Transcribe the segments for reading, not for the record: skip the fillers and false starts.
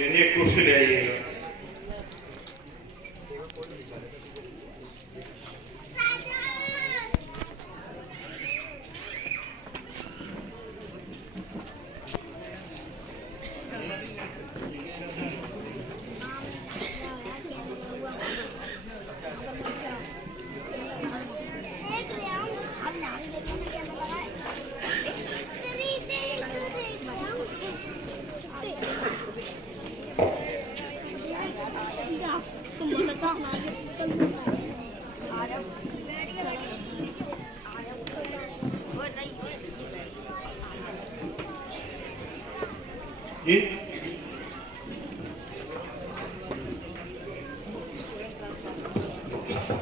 یعنی ایک کرسی لے آئیے گا. جی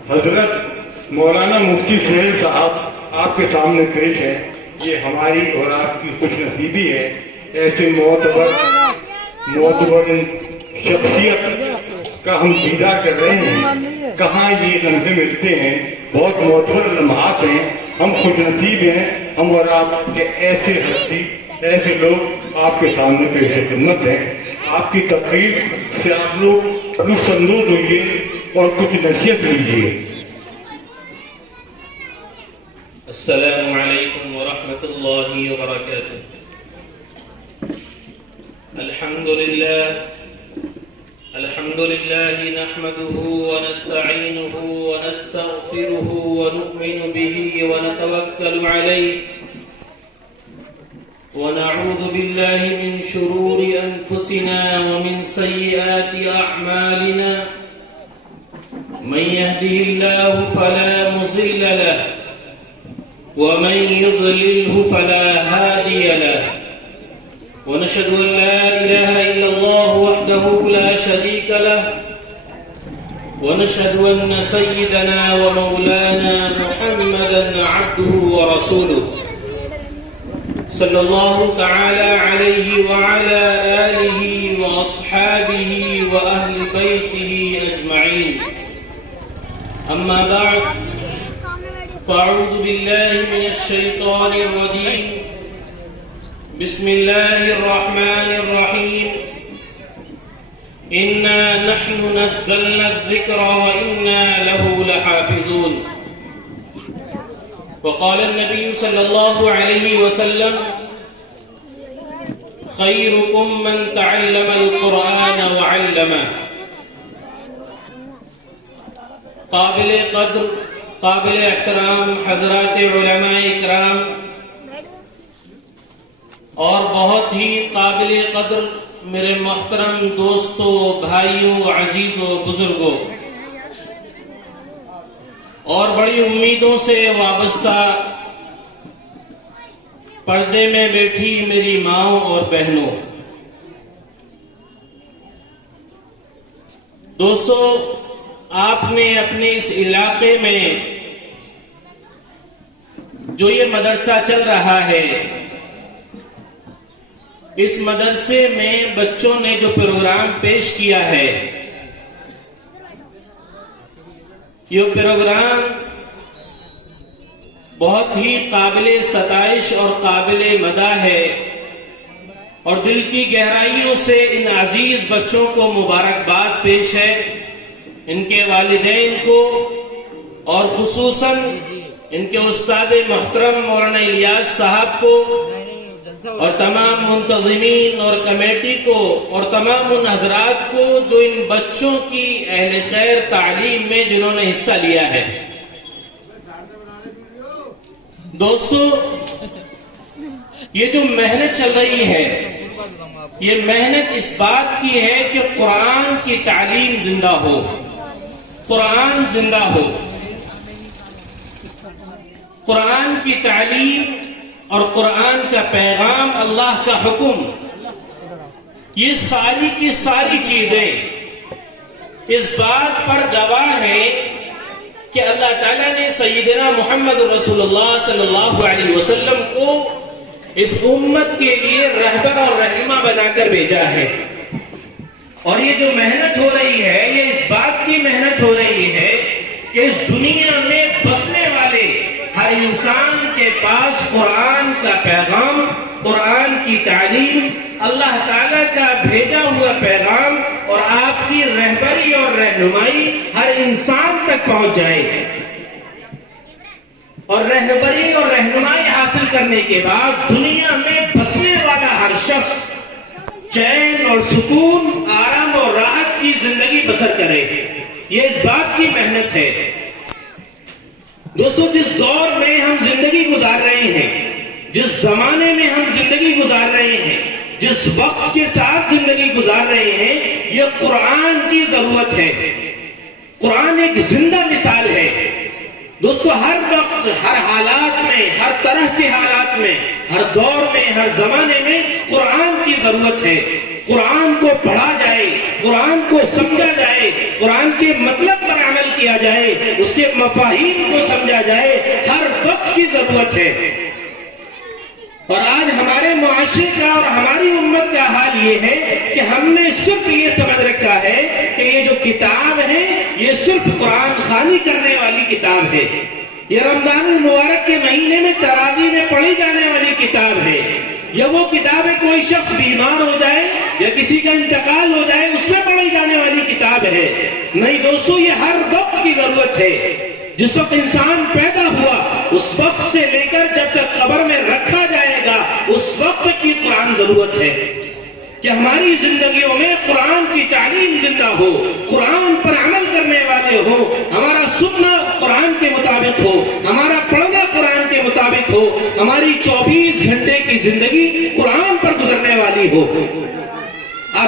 حضرت مولانا مفتی سہیل صاحب آپ کے سامنے پیش ہے. یہ ہماری اور آپ کی خوش نصیبی ہے. ایسے معتبر شخصیت کا ہم دیدار کر رہے ہیں. کہاں یہ لمحے ملتے ہیں. بہت معتبر لمحات ہیں. ہم خوش نصیب ہیں. ہم اور آپ کے ایسے ہستی ایسے لوگ آپ کے سامنے پیش خدمت ہیں. آپ کی تقریر سے آپ لوگ لطف اندوز ہوئیے اور کچھ نصیحت لیجیے. السلام علیکم ورحمۃ اللہ وبرکاتہ. الحمد لله نحمده ونستعينه ونستغفره ونؤمن به ونتوكل عليه ونعوذ بالله من شرور أنفسنا ومن سيئات أعمالنا. من يهده الله فلا مضل له ومن يضلله فلا هادي له. ونشهد أن لا إله إلا الله وحده لا شريك له ونشهد أن سيدنا ومولانا محمدا عبده ورسوله صلى الله تعالى عليه وعلى آله وأصحابه وأهل بيته أجمعين. أما بعد فأعوذ بالله من الشيطان الرجيم. بسم الله الرحمن الرحيم. إنا نحن نزلنا الذكر وإنا له لحافظون. وقال النبي صلى الله عليه وسلم خيركم من تعلم القرآن وعلمه. قابل قدر قابل احترام حضرات علماء اکرام اور بہت ہی قابل قدر میرے محترم دوستوں، بھائیوں، عزیزوں، بزرگوں اور بڑی امیدوں سے وابستہ پردے میں بیٹھی میری ماؤں اور بہنوں، دوستوں، آپ نے اپنے اس علاقے میں جو یہ مدرسہ چل رہا ہے، اس مدرسے میں بچوں نے جو پروگرام پیش کیا ہے، یہ پروگرام بہت ہی قابل ستائش اور قابل مدح ہے، اور دل کی گہرائیوں سے ان عزیز بچوں کو مبارکباد پیش ہے، ان کے والدین کو اور خصوصاً ان کے استاد محترم مولانا الیاس صاحب کو اور تمام منتظمین اور کمیٹی کو اور تمام ان حضرات کو جو ان بچوں کی اہل خیر تعلیم میں جنہوں نے حصہ لیا ہے. دوستو، یہ جو محنت چل رہی ہے، یہ محنت اس بات کی ہے کہ قرآن کی تعلیم زندہ ہو، قرآن زندہ ہو. قرآن کی تعلیم اور قرآن کا پیغام، اللہ کا حکم، یہ ساری کی ساری چیزیں اس بات پر گواہ ہیں کہ اللہ تعالیٰ نے سیدنا محمد رسول اللہ صلی اللہ علیہ وسلم کو اس امت کے لیے رہبر اور رہنما بنا کر بھیجا ہے. اور یہ جو محنت ہو رہی ہے، یہ اس بات کی محنت ہو رہی ہے کہ اس دنیا میں بسنے والے ہر انسان کے پاس قرآن کا پیغام، قرآن کی تعلیم، اللہ تعالیٰ کا بھیجا ہوا پیغام اور آپ کی رہبری اور رہنمائی ہر انسان تک پہنچ جائے، اور رہبری اور رہنمائی حاصل کرنے کے بعد دنیا میں بسنے والا ہر شخص چین اور سکون، آرام اور راحت کی زندگی بسر کرے۔ یہ اس بات کی محنت ہے۔ دوستو، جس دور میں ہم زندگی گزار رہے ہیں، جس زمانے میں ہم زندگی گزار رہے ہیں، جس وقت کے ساتھ زندگی گزار رہے ہیں، یہ قرآن کی ضرورت ہے۔ قرآن ایک زندہ مثال ہے۔ دوستو، ہر وقت، ہر حالات میں، ہر طرح کے حالات میں، ہر دور میں، ہر زمانے میں قرآن کی ضرورت ہے۔ قرآن کو پڑھا جائے، قرآن کو سمجھا جائے، قرآن کے مطلب پر عمل کیا جائے، اس کے مفاہیم کو سمجھا جائے، ہر وقت کی ضرورت ہے۔ اور آج ہمارے معاشرے کا اور ہماری امت کا حال یہ ہے کہ ہم نے صرف یہ سمجھ رکھا ہے کہ یہ جو کتاب ہے یہ صرف قرآن خوانی کرنے والی کتاب ہے، یہ رمضان المبارک کے مہینے میں تراویح میں پڑھی جانے والی کتاب ہے، یا وہ کتاب ہے کوئی شخص بیمار ہو جائے یا کسی کا انتقال ہو جائے اس میں پڑھی جانے والی کتاب ہے۔ نہیں دوستو، یہ ہر وقت کی ضرورت ہے۔ جس وقت انسان پیدا ہوا اس وقت سے لے کر جب تک قبر میں رکھا جائے گا اس وقت کی قرآن ضرورت ہے کہ ہماری زندگیوں میں قرآن کی تعلیم زندہ ہو، قرآن پر عمل کرنے والے ہو، ہمارا سننا قرآن کے مطابق ہو، ہمارا پڑھنا قرآن کے مطابق ہو، ہماری 24 گھنٹے کی زندگی قرآن پر گزرنے والی ہو۔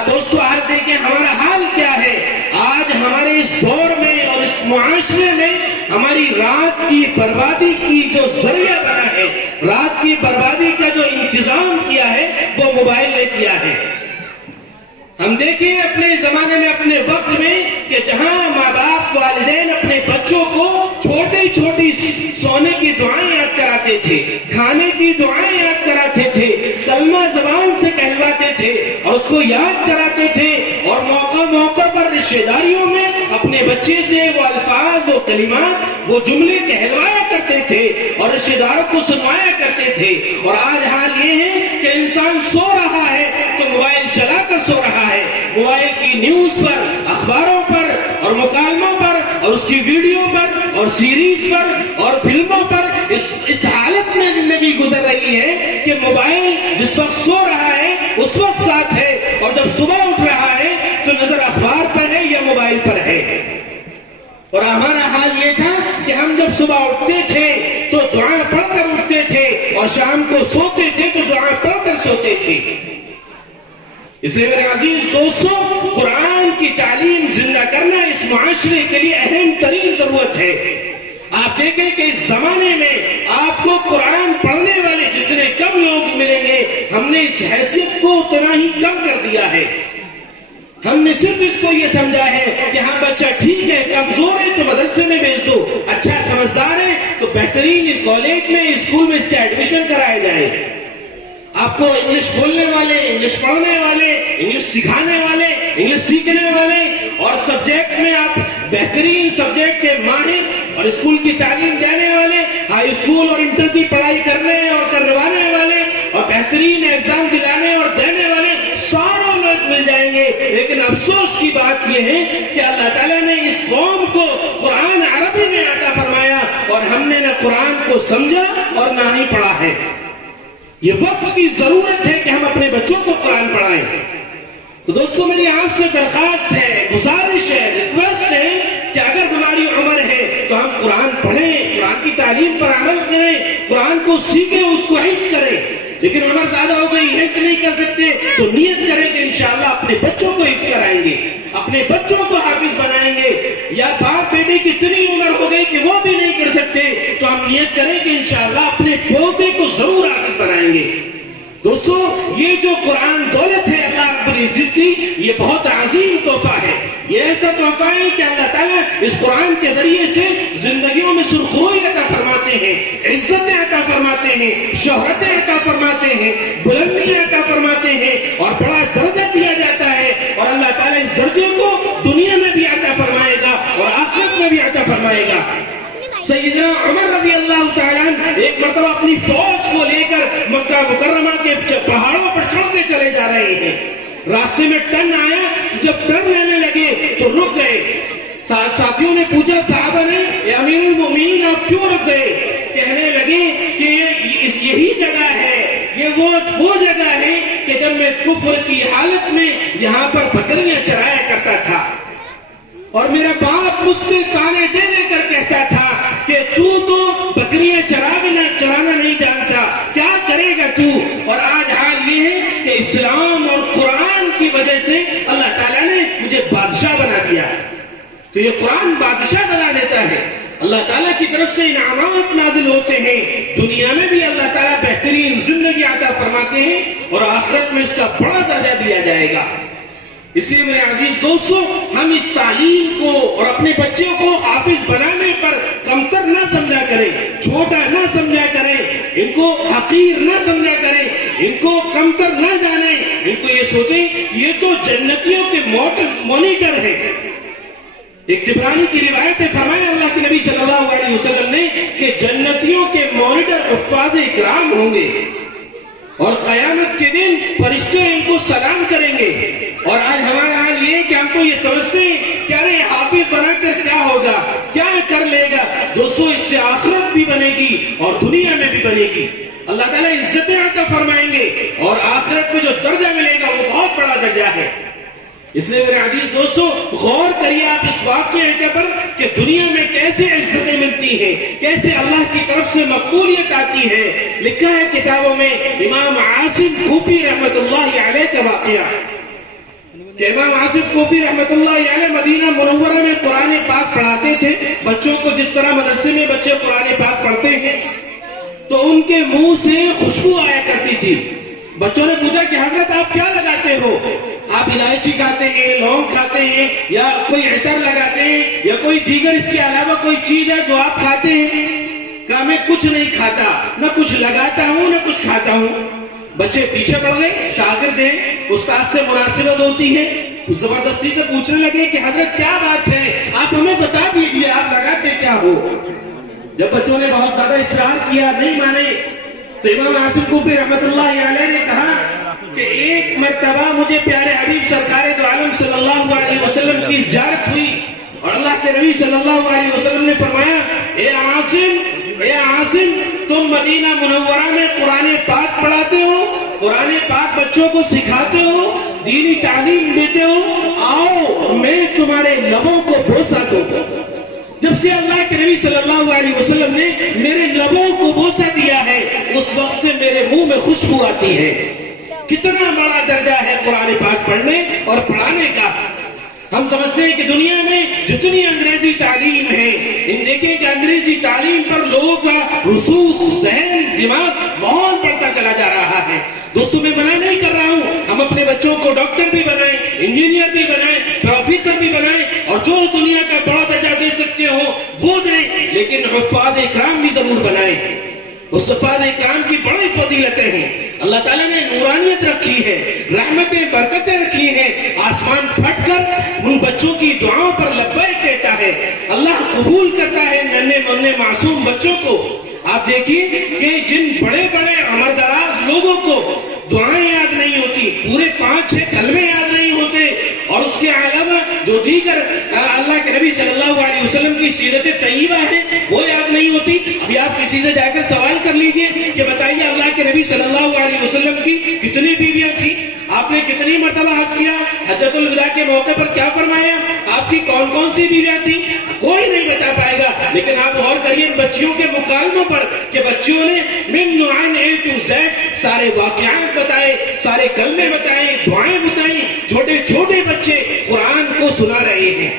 دوستو، آج دیکھیں ہمارا حال کیا ہے۔ آج ہمارے اس دور میں اور اس معاشرے میں ہماری رات کی بربادی کی جو ذریعہ بنا ہے، رات کی بربادی کا جو انتظام کیا ہے وہ موبائل نے کیا ہے۔ ہم دیکھیں اپنے زمانے میں، اپنے وقت میں، کہ جہاں ماں باپ والدین اپنے بچوں کو چھوٹی چھوٹی سونے کی دعائیں یاد کراتے تھے، کھانے کی دعائیں یاد کراتے تھے، کلمہ زبان سے کہلواتے تھے اور اس کو یاد کراتے تھے، اور موقع موقع پر رشتہ داریوں میں اپنے بچے سے وہ الفاظ، وہ کلمات، وہ جملے کہلوایا کرتے تھے اور رشتہ داروں کو سنوایا کرتے تھے۔ اور آج حال یہ ہے کہ انسان سو رہا ہے تو موبائل چلا کر سو رہا ہے، موبائل کی نیوز پر، اخباروں پر اور مکالموں پر اور اس کی ویڈیو پر اور سیریز پر اور فلموں پر اس حالت میں زندگی گزر رہی ہے کہ موبائل جس وقت سو رہا ہے اس وقت ساتھ ہے، اور جب صبح اٹھ رہا ہے تو نظر اخبار پر ہے یا موبائل پر ہے۔ اور ہمارا حال یہ تھا کہ ہم جب صبح اٹھتے تھے تو دعا پڑھ کر اٹھتے تھے اور شام کو سوتے تھے تو دعا پڑھ کر سوتے تھے۔ اس لیے میرے عزیز دوستو، قرآن کی تعلیم زندہ کرنا اس معاشرے کے لیے اہم ترین ضرورت ہے۔ آپ دیکھیں کہ اس زمانے میں آپ کو قرآن پڑھنے والے جتنے کم لوگ ملیں گے، ہم نے اس حیثیت کو اتنا ہی کم کر دیا ہے۔ ہم نے صرف اس کو یہ سمجھا ہے کہ ہاں بچہ ٹھیک ہے، کمزور ہے تو مدرسے میں بھیج دو، اچھا سمجھدار ہے تو بہترین کالج میں، اسکول میں اس کا ایڈمیشن کرایا جائے۔ آپ کو انگلش بولنے والے، انگلش پڑھنے والے، انگلش سکھانے والے، انگلش سیکھنے والے اور سبجیکٹ میں آپ بہترین سبجیکٹ کے ماہر اور اسکول کی تعلیم دینے والے، ہائی اسکول اور انٹر کی پڑھائی کرنے اور کروانے والے اور بہترین ایگزام دلانے اور دینے والے ساروں لوگ مل جائیں گے۔ لیکن افسوس کی بات یہ ہے کہ اللہ تعالیٰ نے اس قوم کو قرآن عربی میں عطا فرمایا اور ہم نے نہ قرآن کو سمجھا اور نہ ہی پڑھا ہے۔ یہ وقت کی ضرورت ہے کہ ہم اپنے بچوں کو قرآن پڑھائیں۔ تو دوستو، میری آپ سے درخواست ہے، گزارش ہے، ریکویسٹ ہے کہ اگر ہماری عمر ہے تو ہم قرآن پڑھیں، قرآن کی تعلیم پر عمل کریں، قرآن کو سیکھیں، اس کو حفظ کریں۔ لیکن عمر زیادہ ہو گئی، حفظ نہیں کر سکتے تو نیت کریں کہ انشاءاللہ اپنے بچوں کو حفظ کرائیں گے، اپنے بچوں کو حافظ بنائیں گے۔ یا باپ بیٹے کی اتنی عمر ہو گئی کہ وہ بھی نہیں کر سکتے تو ہم نیت کریں کہ انشاءاللہ اپنے پوتے کو ضرور حافظ بنائیں گے۔ دوستو، یہ جو قرآن دولت ہے اللہ رب العزت کی، یہ بہت عظیم تحفہ ہے۔ یہ ایسا تحفہ ہے کہ اللہ تعالیٰ اس قرآن کے ذریعے سے زندگیوں میں سرخروئی عطا فرماتے ہیں، عزتیں عطا فرماتے ہیں، شہرتیں عطا فرماتے ہیں، بلندیاں عطا فرماتے ہیں اور بڑا درجہ دیا جاتا ہے، اور اللہ تعالیٰ اس درجے کو دنیا میں بھی عطا فرمائے گا اور آخرت میں بھی عطا فرمائے گا۔ سیدنا عمر رضی اللہ تعالیٰ درمیان ایک مرتبہ اپنی فوج کو لے کر مکہ مکرمہ کے پہاڑوں پر چڑھتے چلے جا رہے ہیں. راستے میں ٹرن آیا، جب ٹرن لینے لگے تو رک گئے. ساتھیوں نے پوچھا صحابہ نے، اے امیر المومنین آپ کیوں رک گئے؟ کہنے لگے کہ یہی جگہ ہے، یہ وہ جگہ ہے کہ جب میں کفر کی حالت میں یہاں پر بکریاں چرایا کرتا تھا اور میرا باپ مجھ سے تانے دے دے کر کہتا تھا کہ تو بکریاں چرانا نہیں جانتا، کیا کرے گا تو؟ اور آج حال یہ ہے کہ اسلام اور قرآن کی وجہ سے اللہ تعالیٰ نے مجھے بادشاہ بنا دیا. تو یہ قرآن بادشاہ بنا دیتا ہے. اللہ تعالیٰ کی طرف سے انعامات نازل ہوتے ہیں، دنیا میں بھی اللہ تعالیٰ بہترین زندگی عطا فرماتے ہیں اور آخرت میں اس کا بڑا درجہ دیا جائے گا. اس لیے میرے عزیز دوستو، ہم اس تعلیم کو اور اپنے بچوں کو حافظ بنانے پر کمتر نہ سمجھا کریں، چھوٹا نہ سمجھا کریں، ان کو حقیر نہ سمجھا کریں، ان کو کمتر نہ جانیں. ان کو یہ سوچیں یہ تو جنتیوں کے مانیٹر ہیں. ایک طبرانی کی روایت ہے، فرمایا اللہ کے نبی صلی اللہ علیہ وسلم نے کہ جنتیوں کے مانیٹر حفاظ کرام ہوں گے اور قیامت کے دن فرشتے ان کو سلام کریں گے. اور آج ہمارا حال یہ ہے کہ ہم تو یہ سمجھتے ہیں کہ ارے حافظ بنا کر کیا ہوگا، کیا کر لے گا. دوستو اس سے آخرت بھی بنے گی اور دنیا میں بھی بنے گی. اللہ تعالیٰ عزتیں عطا فرمائیں گے اور آخرت میں جو درجہ ملے گا وہ بہت بڑا درجہ ہے. اس لیے میرے عزیز دوستو غور کریے آپ اس واقعے کے پر کہ دنیا میں کیسے عزتیں ملتی ہیں، کیسے اللہ کی طرف سے مقبولیت آتی ہے. لکھا ہے کتابوں میں امام عاصم کوفی رحمت اللہ علیہ کا واقعہ کہ امام عاصم کوفی رحمت اللہ علیہ مدینہ منورہ میں قرآن پاک پڑھاتے تھے. بچوں کو جس طرح مدرسے میں بچے قرآن پاک پڑھتے ہیں تو ان کے منہ سے خوشبو آیا کرتی تھی. بچوں نے پوچھا کہ حضرت آپ کیا لگاتے ہو؟ آپ الائچی کھاتے ہیں، لونگ کھاتے ہیں، یا کوئی عطر لگاتے ہیں، یا کوئی دیگر اس کے علاوہ کوئی چیز ہے جو آپ کھاتے ہیں؟ کہا میں کچھ نہیں کھاتا، نہ کچھ لگاتا ہوں نہ کچھ کھاتا ہوں. بچے پیچھے پڑ گئے، شاگرد ہیں، استاد سے مناسبت ہوتی ہے، زبردستی سے پوچھنے لگے کہ حضرت کیا بات ہے، آپ ہمیں بتا دیجئے آپ لگاتے کیا ہو. جب بچوں نے بہت زیادہ اصرار کیا، نہیں مانے، تو امام عاصم کوفی رحمت اللہ علیہ نے کہا کہ ایک مرتبہ مجھے پیارے حبیب سرکار دو عالم صلی اللہ علیہ وسلم کی زیارت ہوئی اور اللہ کے نبی صلی اللہ علیہ وسلم نے فرمایا اے عاصم تم مدینہ منورہ میں قرآن پاک پڑھاتے ہو، قرآن پاک بچوں کو سکھاتے ہو، دینی تعلیم دیتے ہو، آؤ میں تمہارے لبوں کو بوسہ دوں. جب سے اللہ کے نبی صلی اللہ علیہ وسلم نے میرے لبوں کو بوسہ دیا ہے اس وقت سے میرے منہ میں خوشبو آتی ہے. کتنا بڑا درجہ ہے قرآن پاک پڑھنے اور پڑھانے کا. ہم سمجھتے ہیں کہ دنیا میں جتنی انگریزی تعلیم ہے، ان دیکھیں کہ انگریزی تعلیم پر لوگوں کا رسوخ ذہن دماغ بہت بڑھتا چلا جا رہا ہے. دوستوں میں منع نہیں کر رہا ہوں، ہم اپنے بچوں کو ڈاکٹر بھی بنائیں، انجینئر بھی بنائیں، پروفیسر بھی بنائیں اور جو دنیا کا بڑا درجہ دے سکتے ہو وہ دیں، لیکن حفاظ کرام بھی ضرور بنائیں. اس حفاظ کرام کی بڑی فضیلتیں ہیں. اللہ تعالیٰ نے نورانیت رکھی ہے، رحمتیں برکتیں رکھی ہیں. آسمان پھٹ کر ان بچوں کی دعاؤں پر لبیک کہتا ہے. اللہ قبول کرتا ہے ننھے منھے معصوم بچوں کو. آپ دیکھیے کہ جن بڑے بڑے عمر دراز لوگوں کو دعائیں یاد نہیں ہوتی، پورے 5-6 کلمے یاد نہیں ہوتے، اور اس کے علاوہ جو دیگر اللہ کے نبی صلی اللہ علیہ وسلم کی سیرت طیبہ ہے وہ یاد نہیں ہوتی. ابھی آپ کسی سے جا کر سوال کر لیجئے کہ بتائیے اللہ کے نبی صلی اللہ علیہ وسلم کی کتنی بیویاں تھیں، آپ نے کتنی مرتبہ حج کیا، حجۃ الوداع کے موقع پر کیا فرمایا، آپ کی کون کون سی بیویاں تھیں، کوئی نہیں بتا پائے گا. لیکن آپ غور کریے بچیوں کے مکالموں پر کہ بچیوں نے من نوعان A to Z سارے واقعات بتائے، سارے کلمے بتائے، دعائیں بتائیں. چھوٹے چھوٹے بچے قرآن کو سنا رہے ہیں.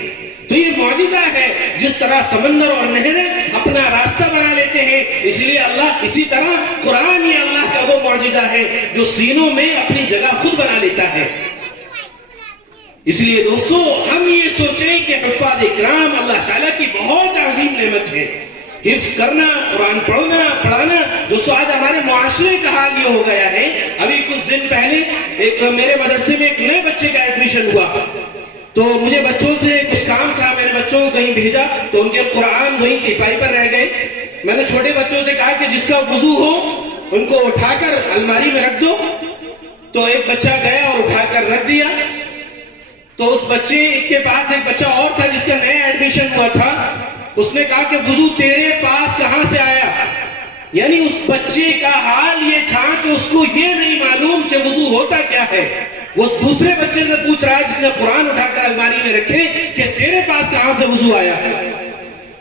تو یہ معجزہ ہے. جس طرح سمندر اور نہریں اپنا راستہ بنا لیتے ہیں، اس لیے اللہ اسی طرح قرآن یہ اللہ کا وہ معجزہ ہے جو سینوں میں اپنی جگہ خود بنا لیتا ہے. اس لیے دوستو ہم یہ سوچیں کہ حفاظ کرام اللہ تعالیٰ کی بہت عظیم نعمت ہے. حفظ کرنا، قرآن پڑھنا، پڑھانا. دوستو آج ہمارے معاشرے کا حال یہ ہو گیا ہے. ابھی کچھ دن پہلے ایک میرے مدرسے میں ایک نئے بچے کا ایڈمیشن ہوا. تو مجھے بچوں سے کچھ کام تھا, میں نے بچوں کو کہیں بھیجا تو ان کے قرآن وہیں ٹیپائی پر رہ گئے. میں نے چھوٹے بچوں سے کہا کہ جس کا وضو ہو ان کو اٹھا کر الماری میں رکھ دو. تو ایک بچہ گیا اور اٹھا کر رکھ دیا. تو اس بچے کے پاس ایک بچہ اور تھا جس کا نیا ایڈمیشن ہوا تھا. اس نے کہا کہ وضو تیرے پاس کہاں سے آیا؟ یعنی اس بچے کا حال یہ تھا کہ اس کو یہ نہیں معلوم کہ وضو ہوتا کیا ہے. وہ اس دوسرے بچے سے پوچھ رہا ہے جس نے قرآن اٹھا کر الماری میں رکھے کہ تیرے پاس کہاں سے وضو آیا.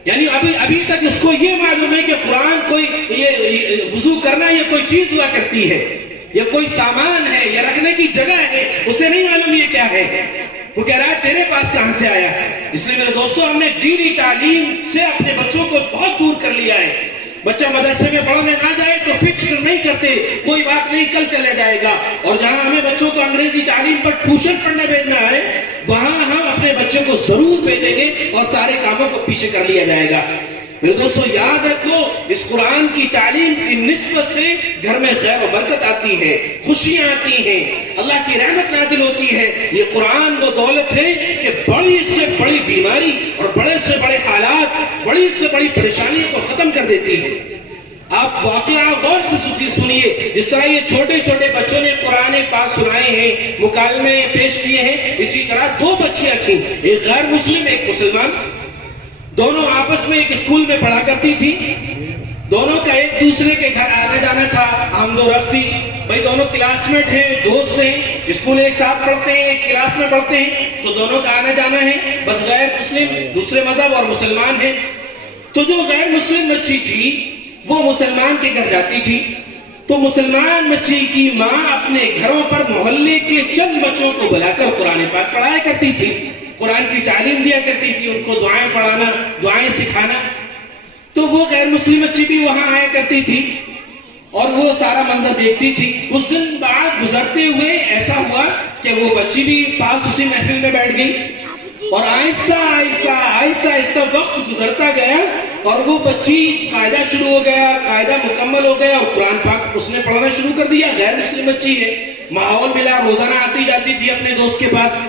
یعنی ابھی تک اس کو یہ معلوم ہے کہ قرآن کوئی یہ وضو کرنا یہ کوئی چیز ہوا کرتی ہے, یہ کوئی سامان ہے, یہ رکھنے کی جگہ ہے, اسے نہیں معلوم یہ کیا ہے. وہ کہہ رہا ہے تیرے پاس کہاں سے آیا. اس لیے میرے دوستوں, ہم نے دینی تعلیم سے اپنے بچوں کو بہت دور کر لیا ہے. بچہ مدرسے میں پڑھنے نہ جائے تو فکر نہیں کرتے, کوئی بات نہیں کل چلے جائے گا. اور جہاں ہمیں بچوں کو انگریزی تعلیم پر ٹیوشن پڑھنے بھیجنا ہے وہاں ہم اپنے بچوں کو ضرور بھیجیں گے اور سارے کاموں کو پیچھے کر لیا جائے گا. میرے دوستو یاد رکھو, اس قرآن کی تعلیم کی نسبت سے گھر میں خیر و برکت آتی ہے, خوشیاں آتی ہیں, اللہ کی رحمت نازل ہوتی ہے. یہ قرآن وہ دولت ہے کہ بڑی سے بڑی بیماری اور بڑے سے بڑے حالات, بڑی سے بڑی پریشانیوں کو ختم کر دیتی ہے. آپ واقعہ غور سے سنیے, جس طرح یہ چھوٹے چھوٹے بچوں نے قرآن پاک سنائے ہیں, مکالمے پیش کیے ہیں, اسی طرح دو بچیاں تھیں, ایک غیر مسلم ایک مسلمان. دونوں آپس میں ایک اسکول میں پڑھا کرتی تھی. دونوں کا ایک دوسرے کے گھر آنا جانا تھا, آمد و رفت تھی. بھائی دونوں کلاس میٹ ہیں, دوست ہیں, اسکول ایک ساتھ پڑھتے ہیں, ایک کلاس میں پڑھتے ہیں, تو دونوں کا آنا جانا ہے. بس غیر مسلم دوسرے مذہب اور مسلمان ہیں. تو جو غیر مسلم بچی تھی وہ مسلمان کے گھر جاتی تھی. تو مسلمان بچی کی ماں اپنے گھروں پر محلے کے چند بچوں کو بلا کر قرآن پاک پڑھایا کرتی تھی, قرآن کی تعلیم دیا کرتی تھی, ان کو دعائیں پڑھانا, دعائیں سکھانا. تو وہ غیر مسلم بچی بھی وہاں آیا کرتی تھی اور وہ سارا منظر دیکھتی تھی. کچھ دن بعد گزرتے ہوئے ایسا ہوا کہ وہ بچی بھی پاس اسی محفل میں بیٹھ گئی اور آہستہ آہستہ آہستہ آہستہ وقت گزرتا گیا اور وہ بچی قاعدہ شروع ہو گیا, قاعدہ مکمل ہو گیا اور قرآن پاک اس نے پڑھنا شروع کر دیا. غیر مسلم بچی ہے, ماحول ملا, روزانہ آتی جاتی تھی اپنے دوست کے پاس,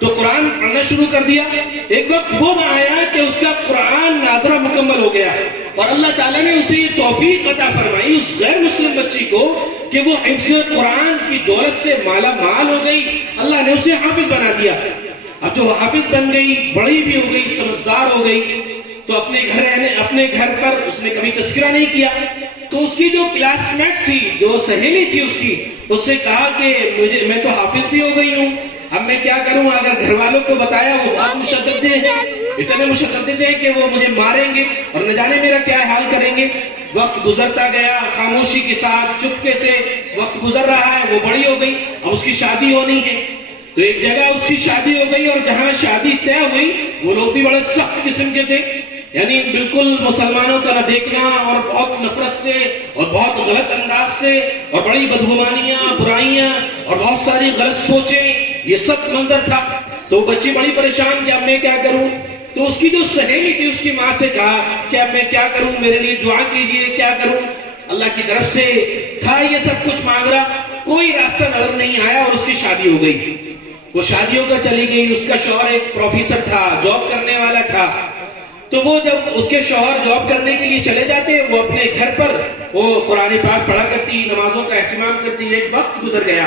تو قرآن پڑھنا شروع کر دیا. ایک وقت وہ آیا کہ اس کا قرآن ناظرہ مکمل ہو گیا اور اللہ تعالیٰ نے اسے یہ توفیق عطا فرمائی اس غیر مسلم بچی کو کہ وہ حفظ قرآن کی دولت سے مالا مال ہو گئی. اللہ نے اسے حافظ بنا دیا. اب جو حافظ بن گئی, بڑی بھی ہو گئی, سمجھدار ہو گئی, تو اپنے گھر پر اس نے کبھی تذکرہ نہیں کیا. تو اس کی جو کلاس میٹ تھی, جو سہیلی تھی اس کی, اس سے کہا کہ میں تو حافظ بھی ہو گئی ہوں, اب میں کیا کروں. اگر گھر والوں کو بتایا وہ بہت مشدد ہیں, اتنے مشدد ہیں کہ وہ مجھے ماریں گے اور نہ جانے میرا کیا حال کریں گے. وقت گزرتا گیا, خاموشی کے ساتھ چپکے سے وقت گزر رہا ہے. وہ بڑی ہو گئی, اب اس کی شادی ہونی ہے. تو ایک جگہ اس کی شادی ہو گئی اور جہاں شادی طے ہوئی وہ لوگ بھی بڑے سخت قسم کے تھے, یعنی بالکل مسلمانوں کا نہ دیکھنا اور بہت نفرت سے اور بہت غلط انداز سے اور بڑی بدگمانیاں, برائیاں اور بہت ساری غلط سوچیں, یہ سب منظر تھا. تو بچی بڑی پریشان کہ اب میں کیا کروں. تو اس کی جو سہیلی تھی اس کی ماں سے کہا کہ اب میں کیا کروں, میرے لیے دعا کیجئے, کیا کروں. اللہ کی طرف سے تھا یہ سب کچھ مانگ رہا, کوئی راستہ نظر نہیں آیا اور اس کی شادی ہو گئی. وہ شادی ہو کر چلی گئی. اس کا شوہر ایک پروفیسر تھا, جاب کرنے والا تھا. تو وہ جب اس کے شوہر جاب کرنے کے لیے چلے جاتے, وہ اپنے گھر پر وہ قرآن پاک پڑھا کرتی, نمازوں کا اہتمام کرتی. ایک وقت گزر گیا.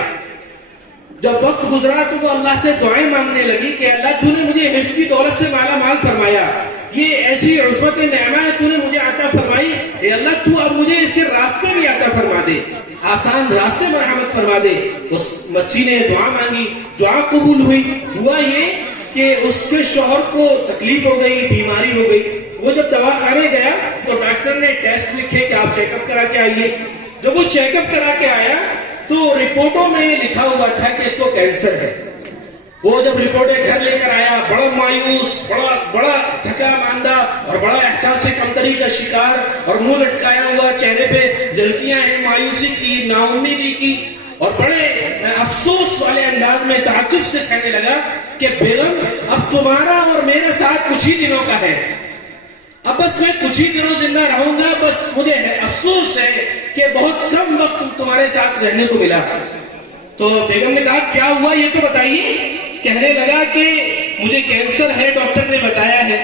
جب وقت گزرا تو وہ اللہ سے دعائیں مانگنے لگی کہ اللہ تو نے مجھے حفظ کی دولت سے مالا مال فرمایا, یہ ایسی عصمت نعمت تو نے مجھے عطا فرمائی, اے اللہ تو اب مجھے اس کے راستے بھی عطا فرما دے, آسان راستے مرحمت فرما دے. اس بچی نے دعا مانگی, دعا قبول ہوئی. ہوا یہ کہ اس کے شوہر کو تکلیف ہو گئی, بیماری ہو گئی. وہ جب دواخانے گیا تو ڈاکٹر نے ٹیسٹ لکھے کہ آپ چیک اپ کرا کے آئیے. جب وہ چیک اپ کرا کے آیا تو رپورٹوں میں لکھا ہوا تھا کہ اس کو کینسر ہے. وہ جب رپورٹیں گھر لے کر آیا, بڑا مایوس, بڑا تھکا ماندہ اور بڑا احساس کمتری کا شکار اور منہ لٹکایا ہوا, چہرے پہ جھلکیاں ہیں مایوسی کی, نا امیدی کی, اور بڑے افسوس والے انداز میں تعجب سے کہنے لگا کہ بیگم اب تمہارا اور میرے ساتھ کچھ ہی دنوں کا ہے, اب بس میں کچھ ہی دنوں زندہ رہوں گا, بس مجھے افسوس ہے کہ بہت کم وقت تمہارے ساتھ رہنے کو ملا. تو بیگم نے کہا کیا ہوا یہ تو بتائیے. کہنے لگا کہ مجھے کینسر ہے ڈاکٹر نے بتایا ہے.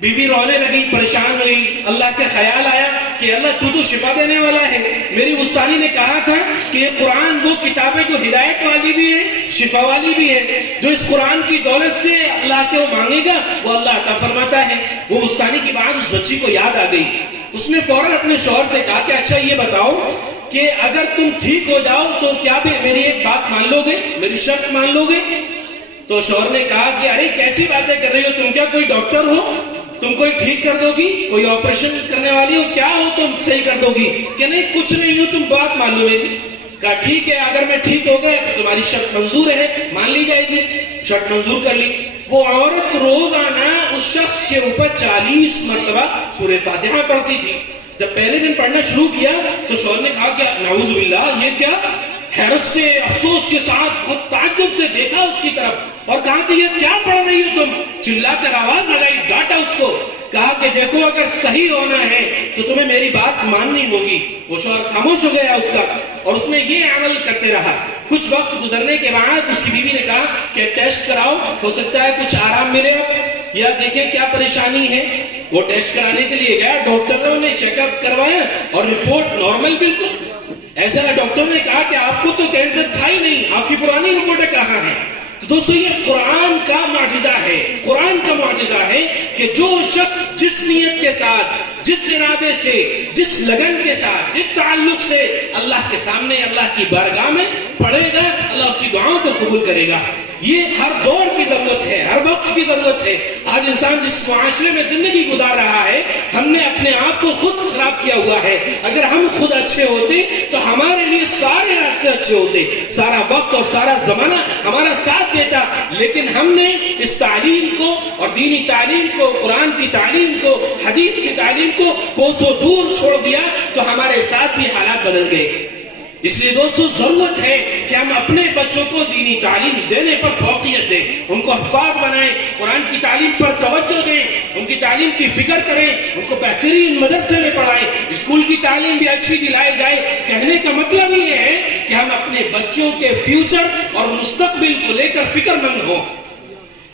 بیوی رونے لگی, پریشان ہوئی. اللہ کا خیال آیا کہ اللہ تو شفا دینے والا ہے. میری استانی نے کہا تھا کہ یہ قرآن وہ کتاب ہے جو ہدایت والی بھی ہے, شفا والی بھی ہے. جو اس قرآن کی دولت سے اللہ کے وہ مانگے گا وہ اللہ عطا فرماتا ہے. وہ استانی کی بات اس بچی کو یاد آ گئی. اس نے فوراً اپنے شوہر سے کہا کہ اچھا یہ بتاؤ کہ اگر تم ٹھیک ہو جاؤ تو کیا میری ایک بات مان لو گے, میری شرط مان لو گے؟ تو شوہر نے کہا کہ ارے کیسی باتیں کر رہی ہو, تم کیا کوئی ڈاکٹر ہو؟ تم کوئی ٹھیک کر دو گی, کوئی آپریشن کرنے والی ہو, کیا ہو تم صحیح کر دو گی؟ کہ نہیں کچھ نہیں ہوں, تم بات مان لو میری. کہا ٹھیک ہے, اگر میں ٹھیک ہو گیا تو تمہاری شرط منظور ہے, مان لی جائے گی. شرط منظور کر لی. وہ عورت روزانہ اس شخص کے اوپر 40 مرتبہ سورہ فاتحہ پڑھتی تھی. جب پہلے دن پڑھنا شروع کیا تو شوہر نے کہا کہ نعوذ باللہ, یہ کیا؟ حیرت سے, افسوس کے ساتھ, بہت تعجب سے دیکھا اس کی طرف اور کہا کہ یہ کیا پڑھ رہی ہو تم؟ چلا کر آواز لگائی, ڈانٹا اس کو. کہا کہ دیکھو اگر صحیح ہونا ہے تو تمہیں میری بات ماننی ہوگی. وہ شوہر خاموش ہو گیا اس کا اور اس میں یہ عمل کرتے رہا. کچھ وقت گزرنے کے بعد اس کی بیوی نے کہا کہ ٹیسٹ کراؤ, ہو سکتا ہے کچھ آرام ملے اب, یا دیکھیں کیا پریشانی ہے. وہ ٹیسٹ کرانے کے لیے گیا, ڈاکٹروں نے چیک اپ کروایا اور رپورٹ نارمل بالکل. ایسا ڈاکٹر نے کہا کہ آپ کو تو کینسر تھا ہی نہیں, آپ کی پرانی رپورٹیں کہاں ہیں؟ تو دوستو یہ قرآن کا معجزہ ہے. قرآن کا معجزہ ہے کہ جو شخص جس نیت کے ساتھ, جس ارادے سے, جس لگن کے ساتھ, جس تعلق سے اللہ کے سامنے, اللہ کی بارگاہ میں پڑھے گا, اللہ اس کی دعاؤں کو قبول کرے گا. یہ ہر دور کی ضرورت ہے, ہر وقت کی ضرورت ہے. آج انسان جس معاشرے میں زندگی گزار رہا ہے, ہم نے اپنے آپ کو خود خراب کیا ہوا ہے. اگر ہم خود اچھے ہوتے تو ہمارے لیے سارے راستے اچھے ہوتے, سارا وقت اور سارا زمانہ ہمارا ساتھ دیتا. لیکن ہم نے اس تعلیم کو اور دینی تعلیم کو, قرآن کی تعلیم کو, حدیث کی تعلیم کو کوسوں دور چھوڑ دیا تو ہمارے ساتھ بھی حالات بدل گئے. اس لیے دوستو ضرورت ہے کہ ہم اپنے بچوں کو دینی تعلیم دینے پر فوقیت دیں, ان کو حفاظ بنائیں, قرآن کی تعلیم پر توجہ دیں, ان کی تعلیم کی فکر کریں, ان کو بہترین مدرسے میں پڑھائیں, اسکول کی تعلیم بھی اچھی دلائی جائے. کہنے کا مطلب یہ ہے کہ ہم اپنے بچوں کے فیوچر اور مستقبل کو لے کر فکر مند ہوں.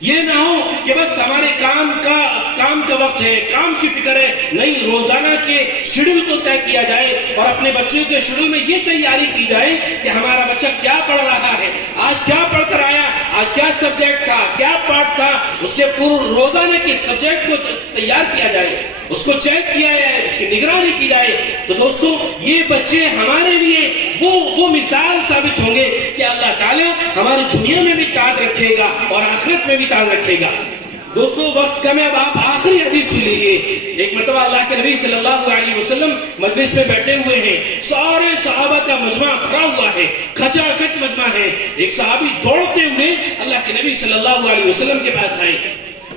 یہ نہ ہو کہ بس ہمارے کام کا وقت ہے, کام کی فکر ہے. نہیں, روزانہ کے شیڈول کو طے کیا جائے اور اپنے بچوں کے شیڈول میں یہ تیاری کی جائے کہ ہمارا بچہ کیا پڑھ رہا ہے, آج کیا پڑھ کر آیا, آج کیا سبجیکٹ تھا, کیا پارٹ تھا, اس کے پورے روزانہ کے سبجیکٹ کو تیار کیا جائے, اس کو چیک کیا جائے, اس کی نگرانی کی جائے. تو دوستو یہ بچے ہمارے لیے وہ مثال ثابت ہوں گے کہ اللہ تعالیٰ ہماری دنیا میں بھی تاج رکھے گا اور آخرت میں بھی تاج رکھے گا. دوستو وقت کم ہے, اب آپ آخری حدیث سن لیجیے. ایک مرتبہ اللہ کے نبی صلی اللہ علیہ وسلم مجلس میں بیٹھے ہوئے ہیں, سارے صحابہ کا مجمع بھرا ہوا ہے, کھچا کھچ مجمع ہے. ایک صحابی دوڑتے ہوئے اللہ کے نبی صلی اللہ علیہ وسلم کے پاس آئے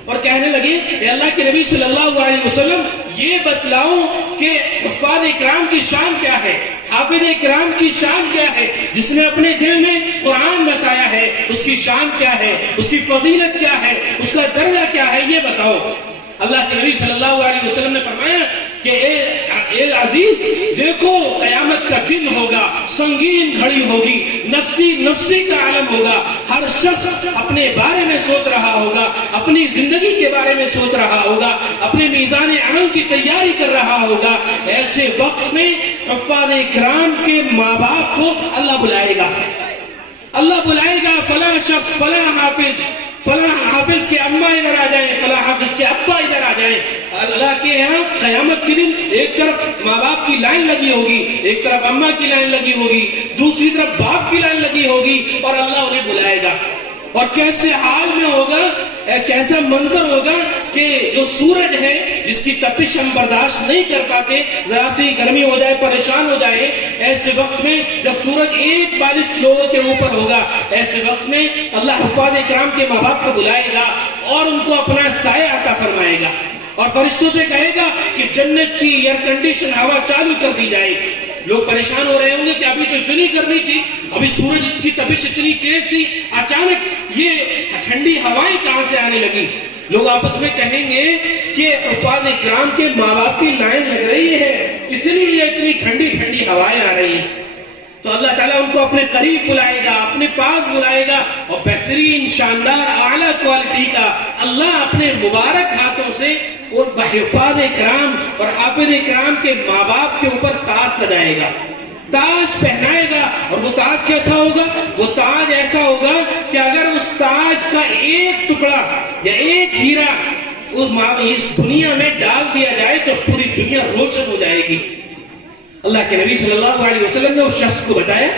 اور کہنے لگے, اے اللہ کے نبی صلی اللہ علیہ وسلم, یہ بتلاؤ کہ حفاظ کرام کی شان کیا ہے, حافظ کرام کی شان کیا ہے, جس نے اپنے دل میں قرآن بسایا ہے, اس کی شان کیا ہے, اس کی فضیلت کیا ہے, اس کا درجہ کیا ہے, یہ بتاؤ. اللہ کے نبی صلی اللہ علیہ وسلم نے فرمایا کہ اے عزیز, دیکھو قیامت کا دن ہوگا, سنگین گھڑی ہوگی, نفسی کا عالم ہوگا, ہر شخص اپنے بارے میں سوچ رہا ہوگا, اپنی زندگی کے بارے میں سوچ رہا ہوگا, اپنے میزان عمل کی تیاری کر رہا ہوگا. ایسے وقت میں حفاظ کرام کے ماں باپ کو اللہ بلائے گا, اللہ بلائے گا, فلاں شخص, فلاں حافظ کے اماں ادھر آ جائیں, فلاں حافظ کے ابا ادھر آ جائیں. اللہ کے یہاں قیامت کے دن ایک طرف ماں باپ کی لائن لگی ہوگی, ایک طرف اماں کی لائن لگی ہوگی, دوسری طرف باپ کی لائن لگی ہوگی, اور اللہ انہیں بلائے گا. اور کیسے حال میں ہوگا, کیسا منظر ہوگا کہ جو سورج ہے جس کی تپش ہم برداشت نہیں کر پاتے, ذرا سی گرمی ہو جائے پریشان ہو جائے, ایسے وقت میں جب سورج 1 بالش لوگوں کے اوپر ہوگا, ایسے وقت میں اللہ حفاظ کرام کے ماں باپ کو بلائے گا اور ان کو اپنا سایہ عطا فرمائے گا, اور فرشتوں سے کہے گا کہ جنت کی ایئر کنڈیشن ہوا چالو کر دی جائے. لوگ پریشان ہو رہے ہوں گے کہ ابھی تو اتنی گرمی تھی, ابھی سورج کی تپش اتنی تیز تھی, اچانک یہ ٹھنڈی ہوائیں کہاں سے آنے لگی. لوگ آپس میں کہیں گے کہ حفاظ کرام کے ماں باپ کی لائن لگ رہی ہے, اس لیے یہ اتنی ٹھنڈی ٹھنڈی ہوائیں آ رہی ہیں. تو اللہ تعالیٰ ان کو اپنے قریب بلائے گا, اپنے پاس بلائے گا, اور بہترین شاندار اعلیٰ کوالٹی کا اللہ اپنے مبارک ہاتھوں سے اور بحفاظ کرام اور حافظ کرام کے ماں باپ کے اوپر تاج سجائے گا, تاج پہنائے گا. اور وہ تاج کیسا ہوگا؟ وہ تاج ایسا ہوگا کہ اگر اس تاج کا ایک ٹکڑا یا ایک ہیرا اس دنیا میں ڈال دیا جائے تو پوری دنیا روشن ہو جائے گی. اللہ کے نبی صلی اللہ علیہ وسلم نے اس شخص کو بتایا.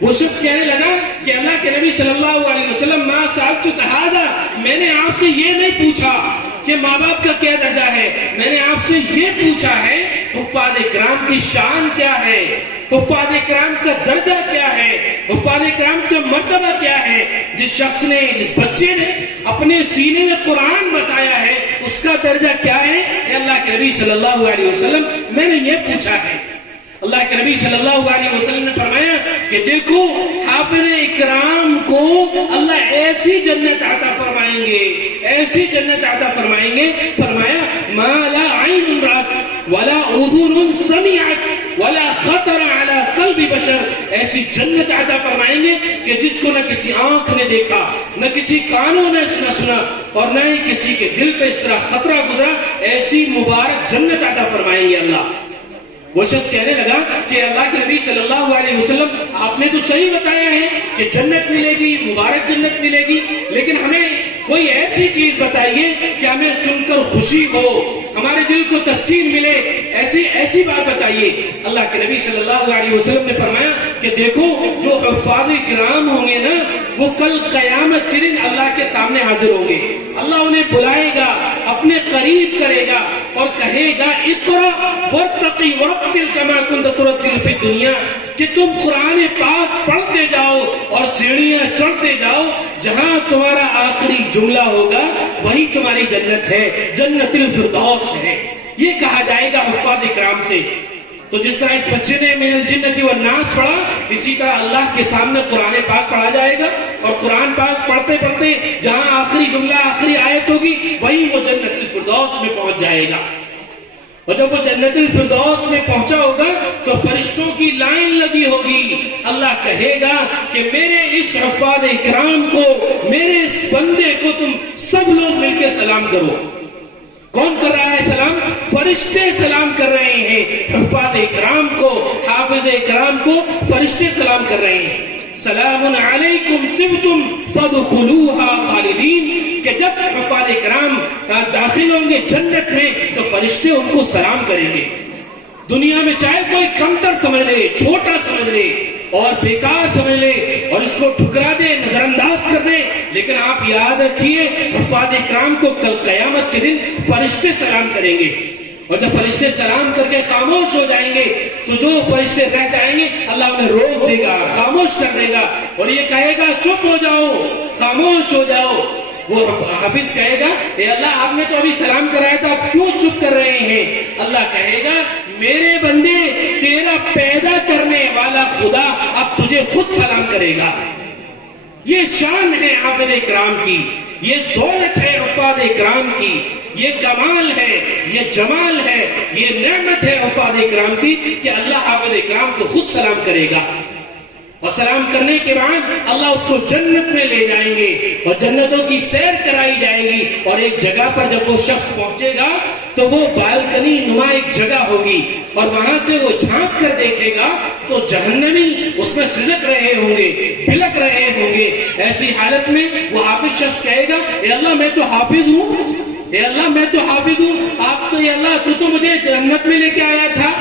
وہ شخص کہنے لگا کہ اللہ کے نبی صلی اللہ علیہ وسلم ما سألتک ھذا, میں نے آپ سے یہ نہیں پوچھا کہ ماں باپ کا کیا درجہ ہے, میں نے آپ سے یہ پوچھا ہے حفاظ کرام کی شان کیا ہے, حفاظ کرام کا درجہ کیا ہے, حفاظ کرام کا مرتبہ کیا ہے. جس شخص نے, جس بچے نے اپنے سینے میں قرآن بسایا ہے اس کا درجہ کیا ہے؟ اے اللہ کے نبی صلی اللہ علیہ وسلم میں نے یہ پوچھا ہے. اللہ کے نبی صلی اللہ علیہ وسلم نے فرمایا کہ دیکھو حافظ اکرام کو اللہ ایسی جنت عطا فرمائیں گے, ایسی جنت عطا فرمائیں گے. فرمایا ما لا عین رأت ولا اذن سمعت ولا خطر على قلب بشر, ایسی جنت عطا فرمائیں گے کہ جس کو نہ کسی آنکھ نے دیکھا, نہ کسی کانوں نے سنا, اور نہ ہی کسی کے دل پہ اس طرح خطرہ گزرا. ایسی مبارک جنت عطا فرمائیں گے اللہ. وہ شخص کہنے لگا کہ اللہ کے نبی صلی اللہ علیہ وسلم آپ نے تو صحیح بتایا ہے کہ جنت ملے گی, مبارک جنت ملے گی, لیکن ہمیں کوئی ایسی چیز بتائیے کہ ہمیں سن کر خوشی ہو, ہمارے دل کو تسکین ملے, ایسی بات بتائیے. اللہ کے نبی صلی اللہ علیہ وسلم نے فرمایا کہ دیکھو جو حفاظ کرام ہوں گے نا وہ کل قیامت کے دن اللہ کے سامنے حاضر ہوں گے. اللہ انہیں بلائے گا, اپنے قریب کرے گا اور کہے گا اقرا وارتقی ورتل کما کنت ترتل فی الدنیا, کہ تم قرآن پاک پڑھتے جاؤ اور سیڑھیاں چڑھتے جاؤ, جہاں تمہارا آخری جملہ ہوگا وہی تمہاری جنت ہے, جنت الفردوس ہے. یہ کہا جائے گا حفاظ کرام سے. تو جس طرح اس بچے نے من الجنت والناس پڑھا, اسی طرح اللہ کے سامنے قرآن پاک پڑھا جائے گا, اور قرآن پاک پڑھتے پڑھتے جہاں آخری جملہ, آخری آیت ہوگی وہی وہ جنت الفردوس میں پہنچ جائے گا. اور جب وہ جنت الفردوس میں پہنچا ہوگا تو فرشتوں کی لائن لگی ہوگی. اللہ کہے گا کہ میرے اس حفاظ کرام کو, میرے اس بندے کو تم سب لوگ مل کے سلام کرو. کون کر رہا ہے سلام؟ فرشتے سلام کر رہے ہیں حفاظ کرام کو, حافظ کرام کو فرشتے سلام کر رہے ہیں. سلام علیکم طبتم فادخلوها خالدین, کہ جب حفاظ کرام داخل ہوں گے جنت میں تو فرشتے ان کو سلام کریں گے. دنیا میں چاہے کوئی کمتر سمجھ لے, چھوٹا سمجھ لے اور بیکار سمجھ لے اور اس کو ٹھکرا دے, نظر انداز کر دے, لیکن آپ یاد رکھیے حفاظ کرام کو کل قیامت کے دن فرشتے سلام کریں گے. اور جب فرشتے سلام کر کے خاموش ہو جائیں گے تو جو فرشتے رہ جائیں گے اللہ انہیں روک دے گا, خاموش کر دے گا, اور یہ کہے گا چپ ہو جاؤ, خاموش ہو جاؤ. وہ حافظ کہے گا اے اللہ آپ نے تو ابھی سلام کرایا تھا, آپ کیوں چپ کر رہے ہیں؟ اللہ کہے گا میرے بندے تیرا پیدا کرنے والا خدا اب تجھے خود سلام کرے گا. یہ شان ہے حافظ کرام کی, یہ دولت ہے حفاظ کرام کی, یہ کمال ہے, یہ جمال ہے, یہ نعمت ہے حفاظ کرام کی کہ اللہ حافظ کرام کو خود سلام کرے گا. اور سلام کرنے کے بعد اللہ اس کو جنت میں لے جائیں گے اور جنتوں کی سیر کرائی جائے گی. اور ایک جگہ پر جب وہ شخص پہنچے گا تو وہ بالکنی نما ایک جگہ ہوگی, اور وہاں سے وہ جھانک کر دیکھے گا تو جہنمی اس میں سزک رہے ہوں گے, بلک رہے ہوں گے. ایسی حالت میں وہ حافظ شخص کہے گا اے اللہ میں تو حافظ ہوں, اے اللہ میں تو حافظ ہوں, آپ تو اے اللہ تو مجھے جنت میں لے کے آیا تھا,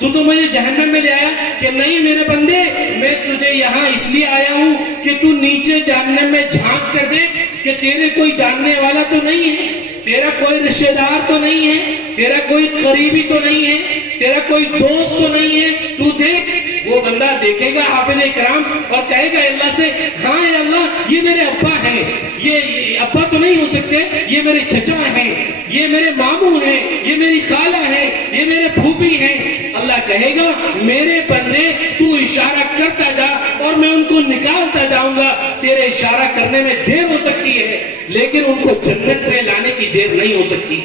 تو مجھے جہنم میں لے آیا. کہ نہیں میرے بندے, میں تجھے یہاں اس لیے آیا ہوں کہ تو نیچے جہنم میں جھانک کر دے کہ تیرے کوئی جاننے والا تو نہیں ہے, تیرا کوئی رشتہ دار تو نہیں ہے, تیرا کوئی قریبی تو نہیں ہے, تیرا کوئی دوست تو نہیں ہے, تو دیکھ. وہ بندہ دیکھے گا حافظ کرام اور کہے گا اللہ سے ہاں اے اللہ یہ میرے ابا ہیں, یہ ابا تو نہیں ہو سکتے, یہ میرے چچا ہیں, یہ میرے ماموں ہیں, یہ میری خالہ ہے, یہ میرے پھوپھی ہیں. اللہ کہے گا میرے بندے تو اشارہ کرتا جا اور میں ان کو نکالتا جاؤں گا. تیرے اشارہ کرنے میں دیر ہو سکتی ہے لیکن ان کو جنت میں لانے کی دیر نہیں ہو سکتی.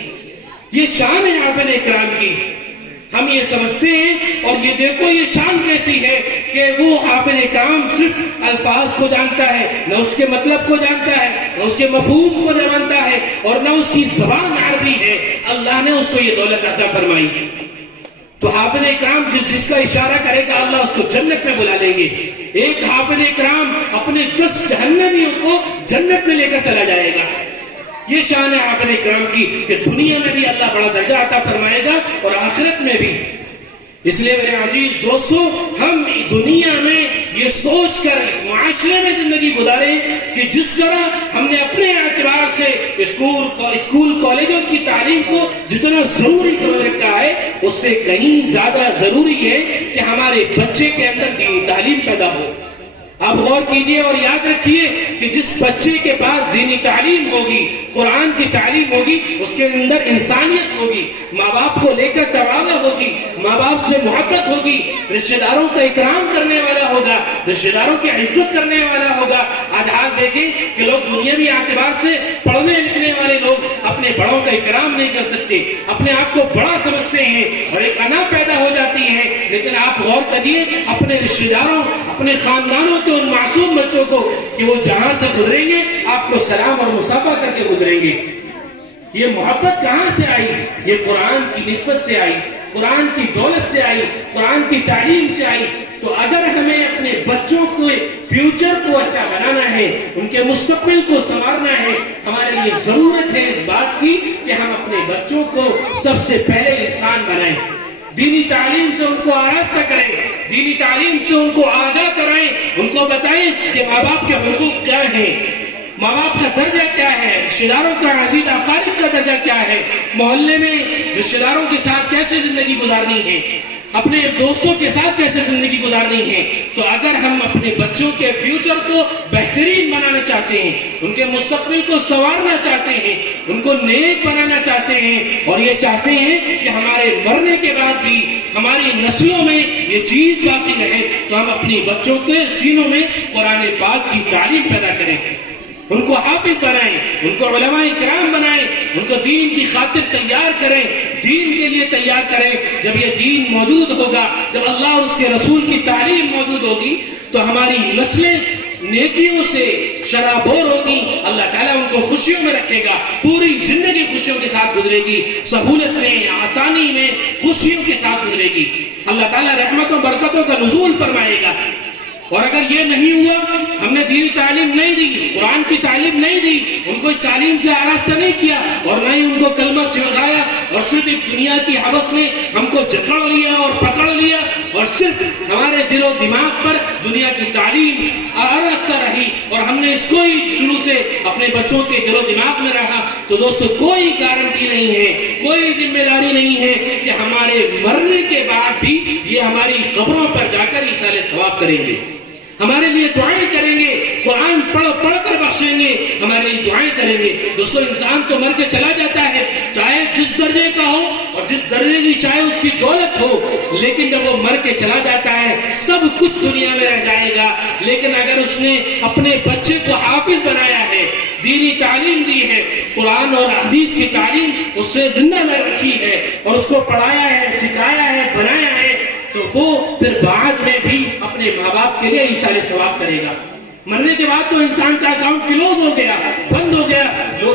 یہ شان ہے حافظ کرام کی. ہم یہ سمجھتے ہیں، اور یہ دیکھو یہ شان کیسی ہے کہ وہ حافظ کرام صرف الفاظ کو جانتا ہے، نہ اس کے مطلب کو جانتا ہے، نہ اس کے مفہوم کو جانتا ہے، اور نہ اس کی زبان عربی ہے۔ اللہ نے اس کو یہ دولت عطا فرمائی۔ تو حافظ کرام جس کا اشارہ کرے گا اللہ اس کو جنت میں بلا لیں گے۔ ایک حافظ کرام اپنے 10 جہنمیوں کو جنت میں لے کر چلا جائے گا۔ یہ شان ہے حافظ کرام کی کہ دنیا میں بھی اللہ بڑا درجہ عطا فرمائے گا اور آخرت میں بھی۔ اس لیے میرے عزیز دوستو، ہم دنیا میں یہ سوچ کر اس معاشرے میں زندگی گزاریں کہ جس طرح ہم نے اپنے اعتبار سے اسکول کالجوں کی تعلیم کو جتنا ضروری سمجھ رکھا ہے، اس سے کہیں زیادہ ضروری ہے کہ ہمارے بچے کے اندر دینی تعلیم پیدا ہو۔ آپ غور کیجئے اور یاد رکھیے کہ جس بچے کے پاس دینی تعلیم ہوگی، قرآن کی تعلیم ہوگی، اس کے اندر انسانیت ہوگی، ماں باپ کو لے کر تواضع ہوگی، ماں باپ سے محبت ہوگی، رشتہ داروں کا اکرام کرنے والا ہوگا، رشتہ داروں کی عزت کرنے والا ہوگا۔ آج حال دیکھیں کہ لوگ دنیاوی اعتبار سے پڑھنے لکھنے والے لوگ اپنے بڑوں کا اکرام نہیں کر سکتے، اپنے آپ کو بڑا سمجھتے ہیں اور ایک انا پیدا ہو جاتی ہے۔ لیکن آپ غور کریے اپنے رشتہ داروں، اپنے خاندانوں ان معصوم بچوں کو کہ وہ جہاں سے گزریں گے آپ کو سلام اور مصافحہ کر کے گزریں گے۔ یہ محبت کہاں سے آئی؟ یہ قرآن کی نسبت سے آئی، قرآن کی دولت سے آئی، قرآن کی تعلیم سے آئی۔ تو اگر ہمیں اپنے بچوں کو فیوچر کو اچھا بنانا ہے، ان کے مستقبل کو سنوارنا ہے، ہمارے لیے ضرورت ہے اس بات کی کہ ہم اپنے بچوں کو سب سے پہلے انسان بنائیں، دینی تعلیم سے ان کو آراستہ کریں، دینی تعلیم سے ان کو آگاہ کرائیں، ان کو بتائیں کہ ماں باپ کے حقوق کیا ہیں، ماں باپ کا درجہ کیا ہے، رشتہ داروں کا عزیز اقارب کا درجہ کیا ہے، محلے میں رشتہ داروں کے ساتھ کیسے زندگی گزارنی ہے، اپنے دوستوں کے ساتھ کیسے زندگی گزارنی ہے۔ تو اگر ہم اپنے بچوں کے فیوچر کو بہترین بنانا چاہتے ہیں، ان کے مستقبل کو سنوارنا چاہتے ہیں، ان کو نیک بنانا چاہتے ہیں، اور یہ چاہتے ہیں کہ ہمارے مرنے کے بعد بھی ہماری نسلوں میں یہ چیز باقی رہے، تو ہم اپنی بچوں کے سینوں میں قرآن پاک کی تعلیم پیدا کریں، ان کو حافظ بنائیں، ان کو علماء کرام بنائیں، ان کو دین کی خاطر تیار کریں، دین کے لیے تیار کریں۔ جب یہ دین موجود ہوگا، جب اللہ اور اس کے رسول کی تعلیم موجود ہوگی، تو ہماری نسلیں نیکیوں سے شرابور ہوگی، اللہ تعالیٰ ان کو خوشیوں میں رکھے گا، پوری زندگی خوشیوں کے ساتھ گزرے گی، سہولت میں، آسانی میں، خوشیوں کے ساتھ گزرے گی۔ اللہ تعالیٰ رحمتوں برکتوں کا نزول فرمائے گا۔ اور اگر یہ نہیں ہوا، ہم نے دینی تعلیم نہیں دی، قرآن کی تعلیم نہیں دی، ان کو اس تعلیم سے آراستہ نہیں کیا، اور نہ ہی ان کو کلمہ سکھایا، اور صرف ایک دنیا کی حوث نے ہم کو جکڑ لیا اور پکڑ لیا، اور صرف ہمارے دل و دماغ پر دنیا کی تعلیم آراستہ رہی، اور ہم نے اس کو ہی شروع سے اپنے بچوں کے دل و دماغ میں رہا، تو دوستو کوئی گارنٹی نہیں ہے، کوئی ذمہ داری نہیں ہے کہ ہمارے مرنے کے بعد بھی یہ ہماری قبروں پر جا کر ایصال ثواب کریں گے، ہمارے لیے دعائیں کریں گے، قرآن پڑھ کر بخشیں گے، ہمارے لیے دعائیں کریں گے۔ دوستو انسان تو مر کے چلا جاتا ہے، چاہے جس درجے کا ہو اور جس درجے کی چاہے اس کی دولت ہو، لیکن جب وہ مر کے چلا جاتا ہے سب کچھ دنیا میں رہ جائے گا۔ لیکن اگر اس نے اپنے بچے کو حافظ بنایا ہے، دینی تعلیم دی ہے، قرآن اور حدیث کی تعلیم اس سے زندہ رکھی ہے، اور اس کو پڑھایا ہے، سکھایا ہے، بنایا ہے، تو وہ پھر بعد میں بھی اپنے ماں باپ کے لیے ایصال ثواب کرے گا۔ مرنے کے بعد تو انسان کا اکاؤنٹ کلوز ہو گیا، بند ہو گیا،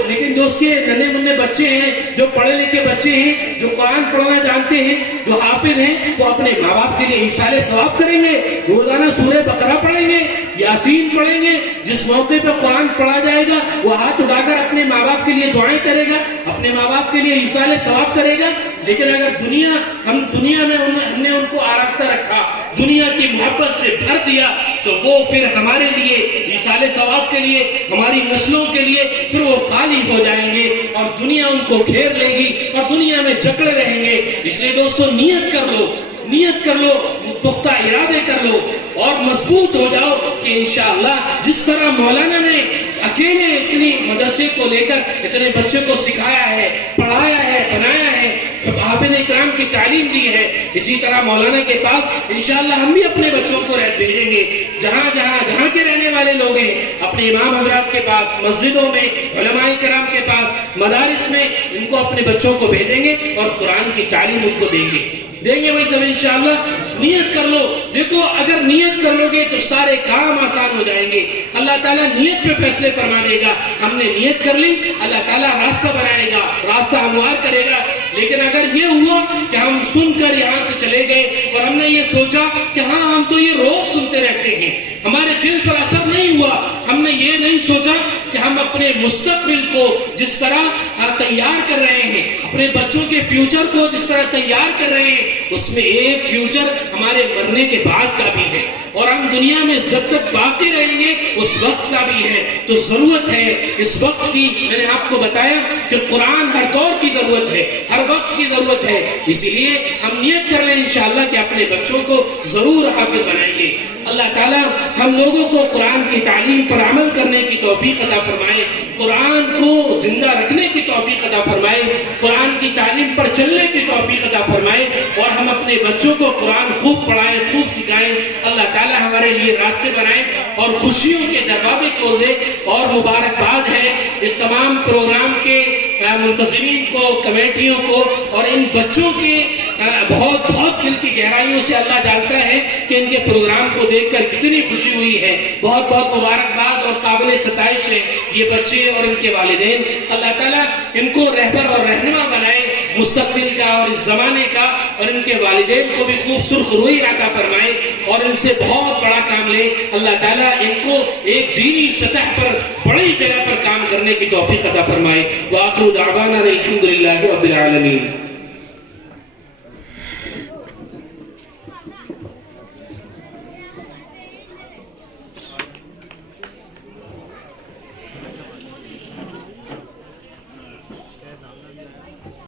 لیکن جو اس کے ننے منے بچے ہیں، جو پڑھے لکھے بچے ہیں، جو قرآن پڑھنا جانتے ہیں، جو حافظ ہیں، وہ اپنے ماں باپ کے لیے ایصال ثواب کریں گے، روزانہ سورہ بقرہ پڑھیں گے، یاسین پڑھیں گے، جس موقع پہ قرآن پڑھا جائے گا وہ ہاتھ اٹھا کر اپنے ماں باپ کے لیے دعائیں کرے گا، اپنے ماں باپ کے لیے ایصال ثواب کرے گا۔ لیکن اگر ہم دنیا میں ہم نے ان کو آراستہ رکھا، دنیا کی محبت سے بھر دیا، تو وہ پھر ہمارے لیے ایصال ثواب کے لیے، ہماری نسلوں کے لیے پھر وہ خالی ہو جائیں گے، اور دنیا ان کو گھیر لے گی اور دنیا میں جکڑے رہیں گے۔ اس لیے دوستو نیت کر لو، پختہ ارادے کر لو، اور مضبوط ہو جاؤ کہ انشاءاللہ جس طرح مولانا نے اکیلے اتنی مدرسے کو لے کر اتنے بچے کو سکھایا ہے، پڑھایا ہے، بنایا ہے، حافظ کرام کی تعلیم دی ہے، اسی طرح مولانا کے پاس انشاءاللہ ہم بھی اپنے بچوں کو بھیجیں گے، جہاں کے رہنے والے لوگ ہیں، اپنے امام حضرات کے پاس، مسجدوں میں، علماء کرام کے پاس، مدارس میں ان کو اپنے بچوں کو بھیجیں گے اور قرآن کی تعلیم ان کو دیں گے۔ دیں گے بھائی سب انشاءاللہ. نیت کر لو. دیکھو اگر نیت کر لو گے تو سارے کام آسان ہو جائیں گے. اللہ تعالیٰ نیت پہ فیصلے فرما دے گا. ہم نے نیت کر لی, اللہ تعالیٰ راستہ بنائے گا, راستہ ہموار کرے گا. لیکن اگر یہ ہوا کہ ہم سن کر یہاں سے چلے گئے اور ہم نے یہ سوچا کہ ہاں ہم تو یہ روز سنتے رہتے ہیں, ہمارے دل پر اثر نہیں ہوا, ہم نے یہ نہیں سوچا کہ ہم اپنے مستقبل کو جس طرح تیار کر رہے ہیں, اپنے بچوں کے فیوچر کو جس طرح تیار کر رہے ہیں, اس میں ایک فیوچر ہمارے مرنے کے بعد کا بھی ہے, اور ہم دنیا میں جب تک باقی رہیں گے اس وقت کا بھی ہے. تو ضرورت ہے اس وقت کی. میں نے آپ کو بتایا کہ قرآن ہر دور کی ضرورت ہے, ہر وقت کی ضرورت ہے. اسی لیے ہم نیت کر لیں انشاءاللہ کہ اپنے بچوں کو ضرور حافظ بنائیں گے. اللہ تعالیٰ ہم لوگوں کو قرآن کی تعلیم پر عمل کرنے کی توفیق عطا فرمائے, قرآن کو زندہ رکھنے کی توفیق عطا فرمائے, قرآن کی تعلیم پر چلنے کی توفیق عطا فرمائے, اور ہم اپنے بچوں کو قرآن خوب پڑھائیں, خوب سکھائیں. اللہ تعالیٰ ہمارے لیے راستے بنائیں اور خوشیوں کے دروازے کھول دے. اور مبارکباد ہے اس تمام پروگرام کے منتظمین کو, کمیٹیوں کو, اور ان بچوں کے بہت بہت دل کی گہرائیوں سے اللہ جانتا ہے کہ ان کے پروگرام کو دیکھ کر کتنی خوشی ہوئی ہے. بہت بہت مبارکباد اور قابل ستائش ہے یہ بچے اور ان کے والدین. اللہ تعالیٰ ان کو رہبر اور رہنما بنائے مستقبل کا اور اس زمانے کا, اور ان کے والدین کو بھی خوب سرخ روئی عطا فرمائے اور ان سے بہت بڑا کام لے. اللہ تعالیٰ ان کو ایک دینی سطح پر بڑی جگہ پر کام کرنے کی توفیق عطا فرمائے. وآخر دعوانا الحمدللہ رب العالمین.